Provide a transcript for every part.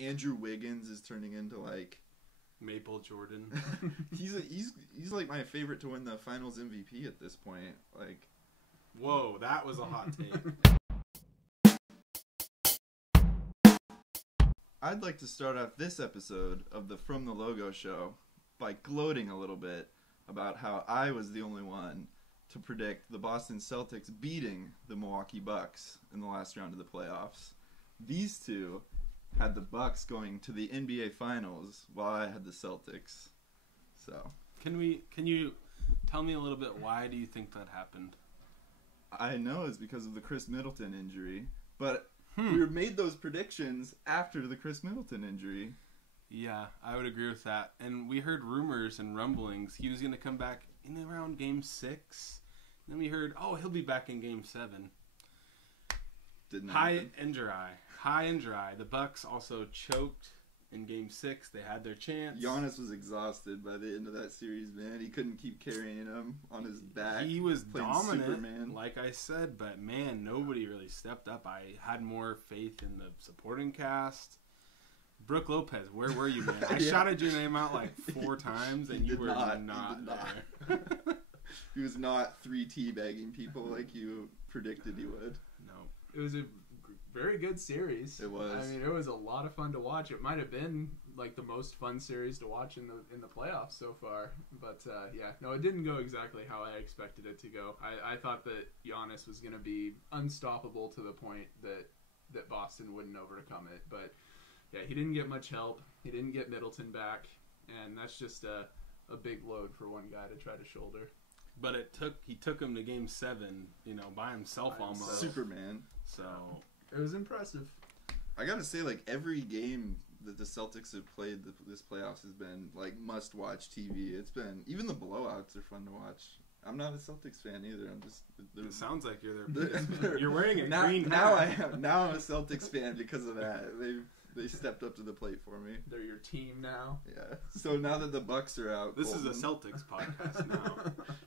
Andrew Wiggins is turning into like Maple Jordan. he's like my favorite to win the Finals MVP at this point. Like, whoa, that was a hot take. I'd like to start off this episode of the From the Logo show by gloating a little bit about how I was the only one to predict the Boston Celtics beating the Milwaukee Bucks in the last round of the playoffs. These two had the Bucks going to the NBA Finals while I had the Celtics. So, Can you tell me a little bit, why do you think that happened? I know it's because of the Chris Middleton injury, but we made those predictions after the Chris Middleton injury. Yeah, I would agree with that. And we heard rumors and rumblings he was going to come back in around Game 6. Then we heard, he'll be back in Game 7. Didn't High happen. and dry. The Bucks also choked in Game 6. They had their chance. Giannis was exhausted by the end of that series, man. He couldn't keep carrying him on his back. He was playing dominant, Superman. like I said, but man, nobody really stepped up. I had more faith in the supporting cast. Brooke Lopez, where were you, man? I shouted your name out like 4 times, and you were not there. He was not 3 teabagging people like you predicted he would. No. It was a very good series. It was. I mean, it was a lot of fun to watch. It might have been like the most fun series to watch in the playoffs so far. But it didn't go exactly how I expected it to go. I thought that Giannis was going to be unstoppable to the point that Boston wouldn't overcome it. But yeah, he didn't get much help. He didn't get Middleton back, and that's just a big load for one guy to try to shoulder. But he took him to Game 7, by himself almost. Superman. So it was impressive. I gotta say, like, every game that the Celtics have played this playoffs has been like must-watch TV. It's been, even the blowouts are fun to watch. I'm not a Celtics fan either. I'm just. It sounds like you're their biggest fan. You're wearing a green now. hat. Now I'm a Celtics fan because of that. They stepped up to the plate for me. They're your team now. Yeah. So now that the Bucks are out, This is a Celtics podcast now.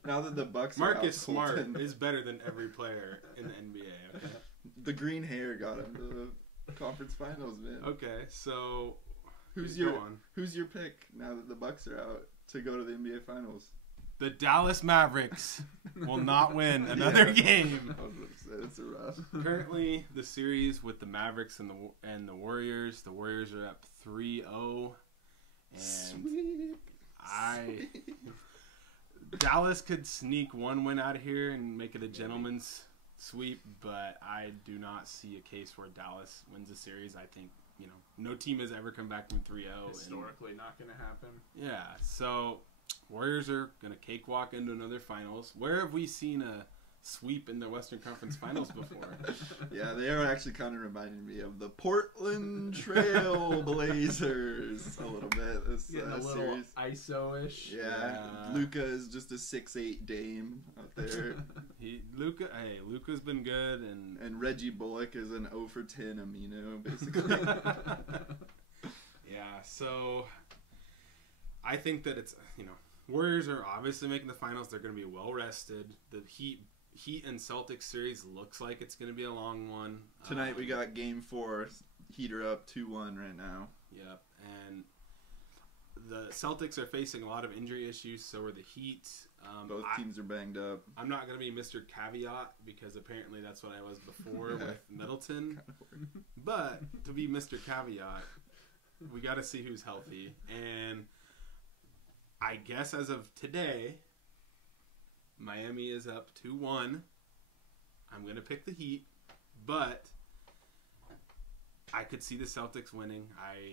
Now that the Bucks are out, Marcus Smart Coleton is better than every player in the NBA. Okay. The green hair got him to the conference finals, man. Okay, so Who's go your on. pick now that the Bucks are out to go to the NBA Finals? The Dallas Mavericks will not win another game. I was about to say, it's a rough. Currently, the series with the Mavericks and the Warriors. The Warriors are up 3-0, and Sweep. Dallas could sneak one win out of here and make it a gentleman's sweep, but I do not see a case where Dallas wins a series. I think, no team has ever come back from 3-0. Historically, not going to happen. Yeah, so Warriors are going to cakewalk into another finals. Where have we seen a sweep in the Western Conference Finals before? Yeah, they are actually kind of reminding me of the Portland Trail Blazers a little bit. This Getting a little series. ISO-ish. Yeah. Luka is just a 6'8" dame out there. Luka's been good, And Reggie Bullock is an 0 for 10 amino, basically. Yeah, so I think that it's, Warriors are obviously making the finals. They're going to be well rested. The Heat and Celtics series looks like it's going to be a long one. Tonight we got Game 4. Heat are up 2-1 right now. Yep, and the Celtics are facing a lot of injury issues. So are the Heat. Both teams are banged up. I'm not going to be Mr. Caveat because apparently that's what I was before with Middleton. But to be Mr. Caveat, we got to see who's healthy. And I guess as of today, Miami is up 2-1. I'm going to pick the Heat, but I could see the Celtics winning.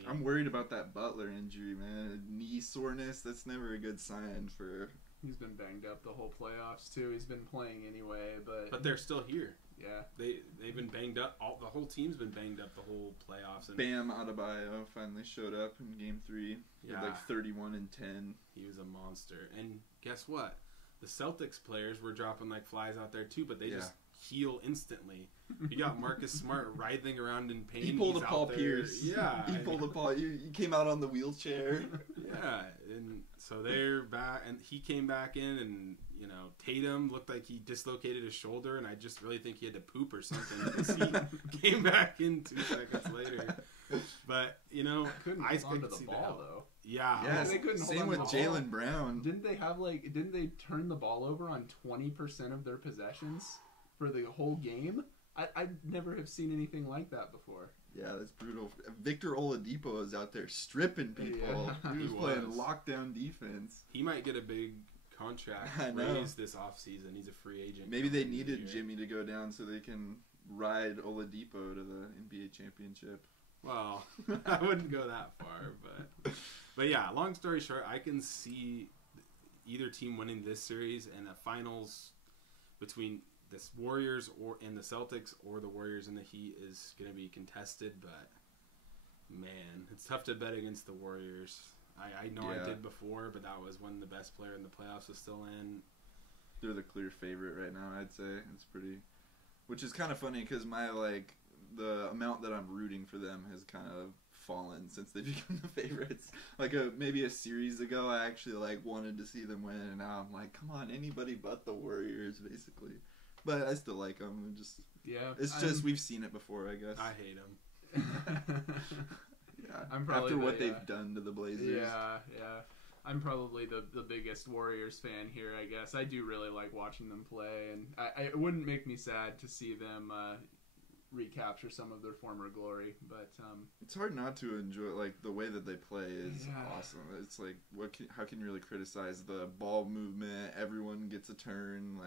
I'm worried about that Butler injury, man. Knee soreness, that's never a good sign for... He's been banged up the whole playoffs, too. He's been playing anyway, But they're still here. Yeah. They've been banged up. The whole team's been banged up the whole playoffs. And Bam Adebayo finally showed up in Game 3. Yeah. With like 31 and 10. He was a monster. And guess what? The Celtics players were dropping like flies out there, too, but they just heal instantly. You got Marcus Smart writhing around in pain. He pulled a Paul Pierce. Yeah. He pulled a Paul. He came out on the wheelchair. Yeah. And so they're back, and he came back in, and, Tatum looked like he dislocated his shoulder, and I just really think he had to poop or something because he came back in 2 seconds later. But Couldn't I hold expect onto to the see the ball help. though. Yeah, Yeah, they couldn't hold same on with to the ball. Jaylen Brown. Didn't they turn the ball over on 20% of their possessions for the whole game? I never have seen anything like that before. Yeah, that's brutal. Victor Oladipo is out there stripping people. Yeah, he was he playing was. lockdown defense. He might get a big contract I know. raise this offseason. He's a free agent. Maybe they coming needed year. Jimmy to go down so they can ride Oladipo to the NBA championship. Well, I wouldn't go that far, but yeah. Long story short, I can see either team winning this series, and a finals between the Warriors and the Celtics, or the Warriors and the Heat is going to be contested. But man, it's tough to bet against the Warriors. I know I did before, but that was when the best player in the playoffs was still in. They're the clear favorite right now, I'd say. It's pretty, which is kind of funny because the amount that I'm rooting for them has kind of fallen since they become the favorites. Maybe a series ago, I actually wanted to see them win, and now I'm like, come on, anybody but the Warriors, basically. But I still like them. We've seen it before, I guess. I hate them. Yeah, After what they've done to the Blazers. Yeah. I'm probably the biggest Warriors fan here, I guess. I do really like watching them play, and it wouldn't make me sad to see them recapture some of their former glory. But it's hard not to enjoy the way that they play is awesome. It's how can you really criticize the ball movement? Everyone gets a turn.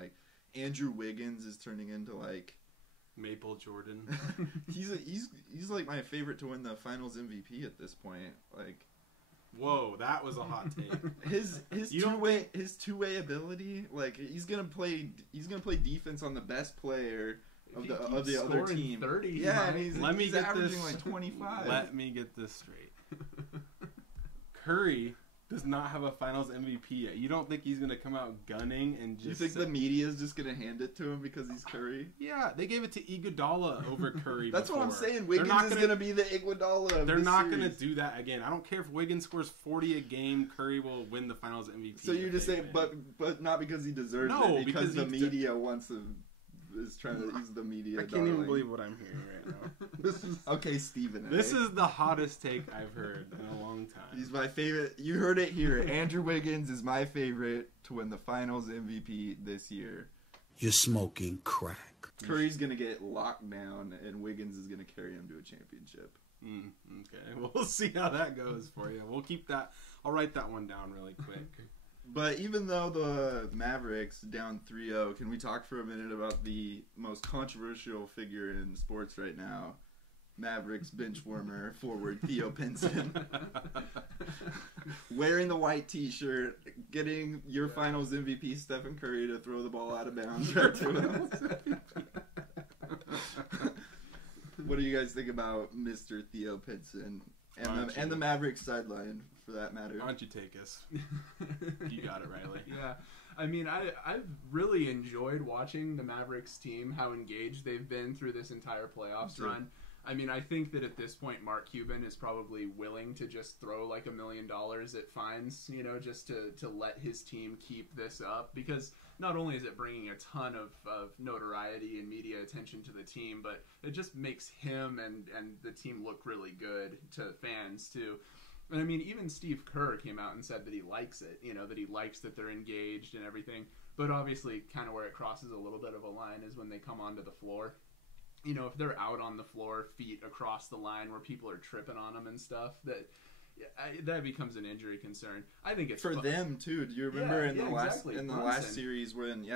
Andrew Wiggins is turning into Maple Jordan. he's my favorite to win the Finals MVP at this point. Whoa, that was a hot take. His two-way ability, he's gonna play defense on the best player of the other team. 30, yeah, and he's averaging 25. Let me get this straight. Curry does not have a Finals MVP yet. You don't think he's going to come out gunning and just... You think the media is just going to hand it to him because he's Curry? Yeah, they gave it to Iguodala over Curry. That's before. what I'm saying. Wiggins is going to be the Iguodala of They're this not going to series. do that again. I don't care if Wiggins scores 40 a game, Curry will win the Finals MVP. So you're just saying, but not because he deserves it, because the media wants to... is trying to use the media. I can't even believe what I'm hearing right now. This is okay, Steven. This is the hottest take I've heard in a long time. He's my favorite. You heard it here. Andrew Wiggins is my favorite to win the Finals MVP this year. You're smoking crack. Curry's gonna get locked down, and Wiggins is gonna carry him to a championship. Okay, well, we'll see how that goes for you. We'll keep that. I'll write that one down really quick. But even though the Mavericks down 3-0, can we talk for a minute about the most controversial figure in sports right now? Mavericks bench warmer forward Theo Pinson. Wearing the white t-shirt, getting your Finals MVP Stephen Curry to throw the ball out of bounds right to him. What do you guys think about Mr. Theo Pinson and the Mavericks sideline, for that matter? Why don't you take us? You got it, Riley. Yeah. I mean, I've really enjoyed watching the Mavericks team, how engaged they've been through this entire playoffs run. I mean, I think that at this point, Mark Cuban is probably willing to just throw $1 million at fines, just to let his team keep this up. Because not only is it bringing a ton of notoriety and media attention to the team, but it just makes him and the team look really good to fans, too. And I mean, even Steve Kerr came out and said that he likes it, that he likes that they're engaged and everything. But obviously, kind of where it crosses a little bit of a line is when they come onto the floor. If they're out on the floor, feet across the line where people are tripping on them and stuff, that becomes an injury concern. I think it's for them too. Do you remember in the last series when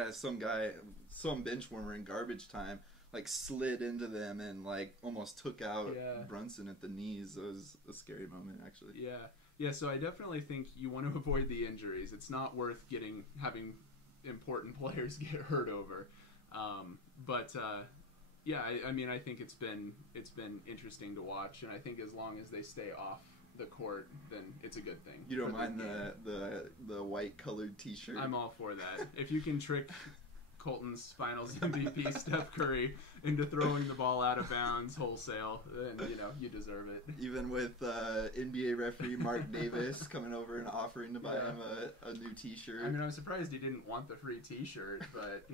some bench warmer in garbage time slid into them and almost took out Brunson at the knees? It was a scary moment, actually. Yeah. So I definitely think you want to avoid the injuries. It's not worth having important players get hurt over. Yeah, I mean, I think it's been interesting to watch, and I think as long as they stay off the court, then it's a good thing. You don't mind the white colored T-shirt? I'm all for that. If you can trick Colton's Finals MVP, Steph Curry, into throwing the ball out of bounds wholesale, then you deserve it. Even with NBA referee Mark Davis coming over and offering to buy him a new T-shirt. I mean, I'm surprised he didn't want the free T-shirt, but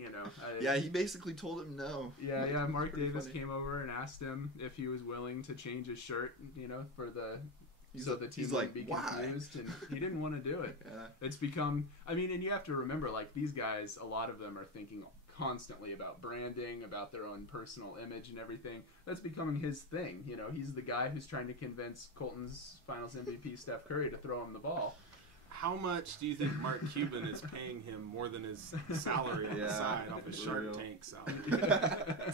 yeah, he basically told him no. Yeah. Mark Davis came over and asked him if he was willing to change his shirt, for the. So the team wouldn't be confused, and he didn't want to do it. Yeah. It's become, and you have to remember, like, these guys, a lot of them are thinking constantly about branding, about their own personal image and everything. That's becoming his thing. He's the guy who's trying to convince Colton's Finals MVP Steph Curry to throw him the ball. How much do you think Mark Cuban is paying him more than his salary on the side off his Shark Tank salary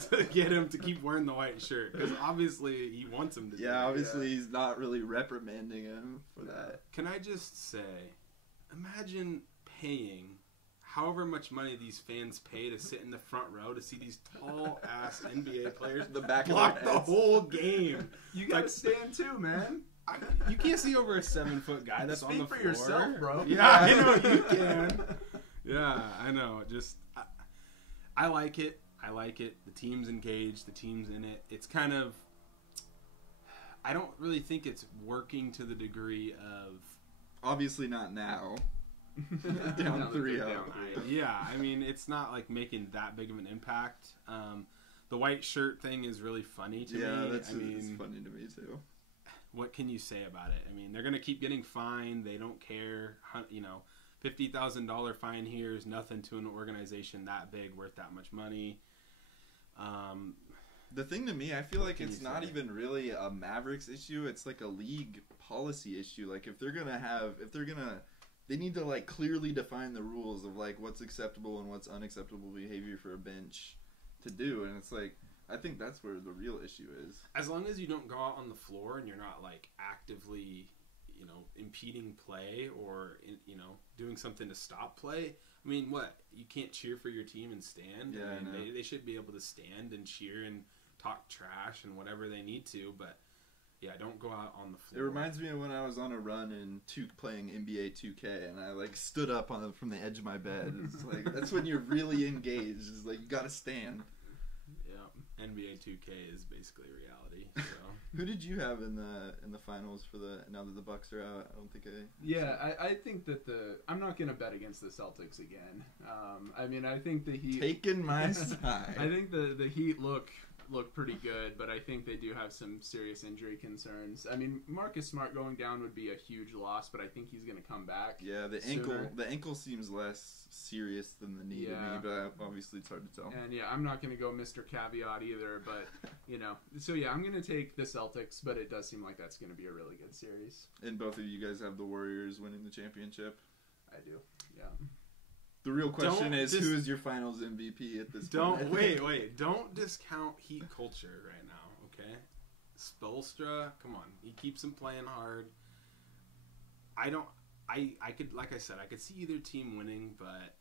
to get him to keep wearing the white shirt? Because obviously he wants him to do that. Obviously he's not really reprimanding him for that. Can I just say, imagine paying however much money these fans pay to sit in the front row to see these tall-ass NBA players block the whole game. You gotta stand too, man. You can't see over a 7-foot guy that's on the floor. Speak for yourself, bro. Yeah, I know you can. Yeah, I know. Just, I like it. I like it. The team's engaged. The team's in it. It's kind of, I don't really think it's working to the degree of. Obviously not now. Down 3-0. Yeah, I mean, it's not like making that big of an impact. The white shirt thing is really funny to me. Yeah, it's funny to me too. What can you say about it? I mean, they're going to keep getting fined. They don't care. $50,000 fine here is nothing to an organization that big, worth that much money. The thing to me, I feel like it's not even really a Mavericks issue. It's like a league policy issue. Like they need to like clearly define the rules of like what's acceptable and what's unacceptable behavior for a bench to do. And it's like, I think that's where the real issue is. As long as you don't go out on the floor and you're not like actively, impeding play or doing something to stop play. I mean, what? You can't cheer for your team and stand. Yeah, I mean, they should be able to stand and cheer and talk trash and whatever they need to, but yeah, don't go out on the floor. It reminds me of when I was on a run in playing NBA 2K, and I like stood up from the edge of my bed. It's like that's when you're really engaged. It's like you gotta stand. Yeah, NBA 2K is basically reality. So. Who did you have in the finals for now that the Bucks are out? I don't think I. Yeah, I think that I'm not gonna bet against the Celtics again. I mean, I think the Heat taking my side. I think the Heat look pretty good, but I think they do have some serious injury concerns. I mean, Marcus Smart going down would be a huge loss, but I think he's going to come back. Yeah, the ankle seems less serious than the knee to me, but obviously it's hard to tell. And yeah, I'm not going to go Mr. Caveat either, but so yeah, I'm going to take the Celtics, but it does seem like that's going to be a really good series. And both of you guys have the Warriors winning the championship. I do. Yeah. The real question is, who is your Finals MVP at this point? Wait. Don't discount Heat culture right now, okay? Spoelstra, come on. He keeps them playing hard. I could, like I said, I could see either team winning, but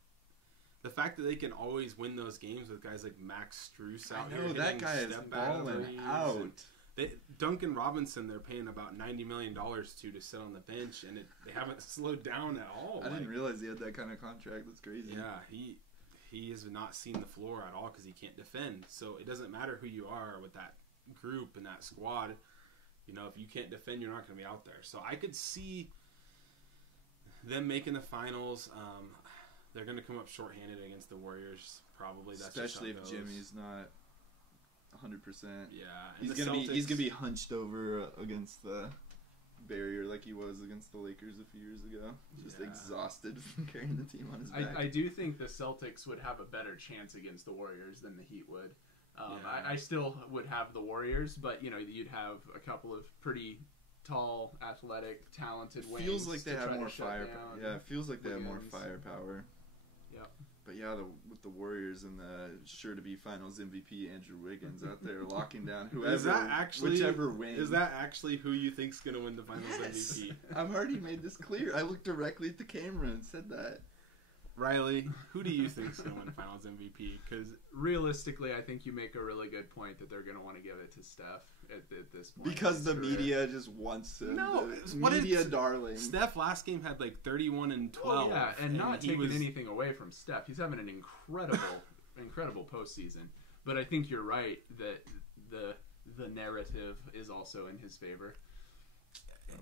the fact that they can always win those games with guys like Max Strus out here. That guy is balling out. Duncan Robinson, they're paying about $90 million to sit on the bench, and they haven't slowed down at all. I didn't realize he had that kind of contract. That's crazy. Yeah, he has not seen the floor at all because he can't defend. So it doesn't matter who you are with that group and that squad. If you can't defend, you're not going to be out there. So I could see them making the finals. They're going to come up shorthanded against the Warriors, probably. That's especially if Jimmy's not 100%. Yeah, he's gonna be hunched over against the barrier like he was against the Lakers a few years ago, just exhausted from carrying the team on his back. I do think the Celtics would have a better chance against the Warriors than the Heat would. I still would have the Warriors, but you'd have a couple of pretty tall, athletic, talented wings. Feels like they have more firepower. Yeah, it feels like they have more firepower. Yeah. But yeah, with the Warriors and the sure-to-be Finals MVP Andrew Wiggins out there locking down whichever wins. Is that actually who you think's going to win the Finals MVP? I've already made this clear. I looked directly at the camera and said that. Riley, who do you think's going to win Finals MVP? Because realistically, I think you make a really good point that they're going to want to give it to Steph at this point. Because the media just wants to. Media darling. Steph last game had like 31 and 12. Oh, yeah, and not taking anything away from Steph. He's having an incredible incredible postseason. But I think you're right that the narrative is also in his favor.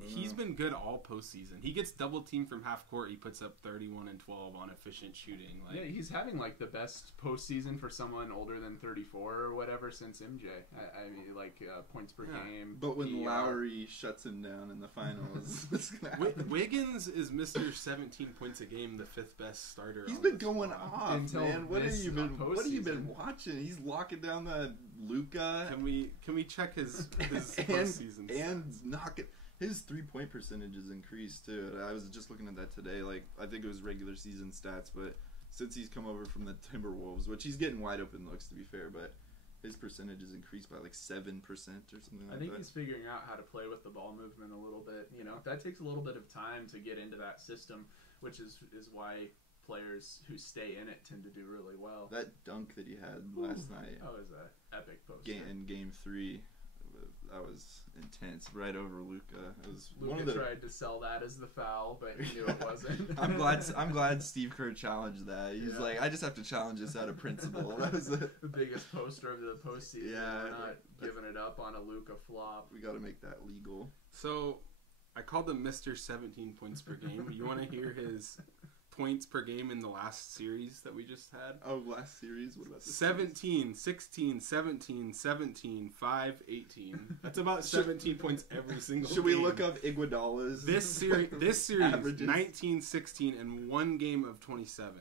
He's been good all postseason. He gets double teamed from half court. He puts up 31 and 12 on efficient shooting. Yeah, he's having like the best postseason for someone older than 34 or whatever since MJ. I mean, like points per game. But when PER. Lowry shuts him down in the finals, it's gonna happen. Wiggins is Mr. 17 points a game, the 5th best starter. He's on been this going squad. off, Until man. What have this you been postseason. watching? He's locking down the Luka Can we check his postseason and stats? knocking. His 3-point percentage has increased too. I was just looking at that today. Like, I think it was regular season stats, but since he's come over from the Timberwolves, which he's getting wide open looks to be fair, but his percentage has increased by like 7% or something like that. I think he's figuring out how to play with the ball movement a little bit. You know, that takes a little bit of time to get into that system, which is why players who stay in it tend to do really well. That dunk that he had last night. That was an epic poster. In game 3. That was intense, right over Luka. It was Luka tried to sell that as the foul, but he knew it wasn't. I'm glad Steve Kerr challenged that. He's like, I just have to challenge this out of principle. That was the biggest poster of the postseason. Yeah, we're not giving it up on a Luka flop. We got to make that legal. So, I called him Mr. 17 points per game. You want to hear his points per game in the last series that we just had? Oh, last series? What about the 17, 16, 17, 17, 5, 18. That's about 17 points every single Should game. we look up Iguodala's? This series, averages? 19, 16, and one game of 27.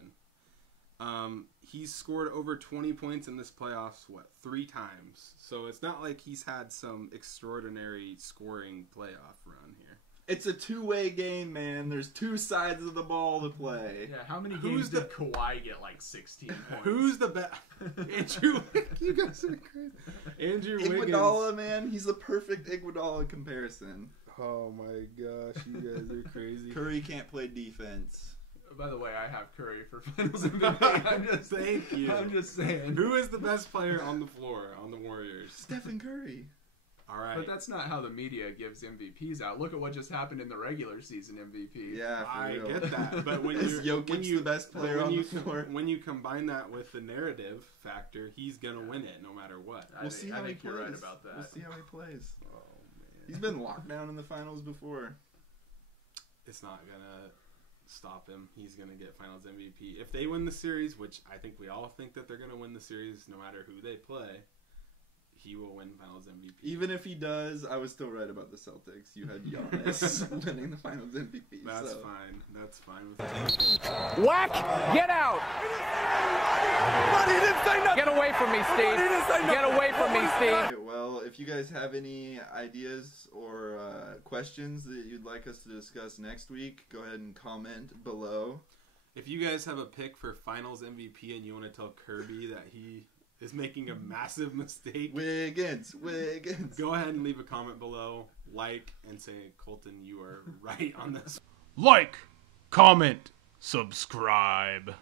He's scored over 20 points in this playoffs, 3 times. So it's not like he's had some extraordinary scoring playoff run here. It's a two-way game, man. There's 2 sides of the ball to play. Yeah, how many games did Kawhi get like 16 points? Who's the best? Andrew, you guys are crazy. Andrew Wiggins. Iguodala, man, he's the perfect Iguodala comparison. Oh my gosh, you guys are crazy. Curry can't play defense. By the way, I have Curry for Finals MVP. Thank you. I'm just saying. Who is the best player on the floor on the Warriors? Stephen Curry. All right. But that's not how the media gives MVPs out. Look at what just happened in the regular season MVP. Yeah, for I real. get that. But when Is Jokic the best player on the floor? When you combine that with the narrative factor, he's going to win it no matter what. We'll see how he plays. You're right about that. We'll see how he plays. Oh, man. He's been locked down in the finals before. It's not going to stop him. He's going to get Finals MVP. If they win the series, which I think we all think that they're going to win the series no matter who they play, he will win Finals MVP. Even if he does, I was still right about the Celtics. You had Giannis winning the Finals MVP. That's so. fine. That's fine with me. Whack! Get out! But he didn't say nothing. Get away from me, Steve. Get away from me, Steve. Okay, well, if you guys have any ideas or questions that you'd like us to discuss next week, go ahead and comment below. If you guys have a pick for Finals MVP and you want to tell Kirby that he is making a massive mistake, Wiggins. go ahead and leave a comment below, like, and say, Colton, you are right on this. Like, comment, subscribe.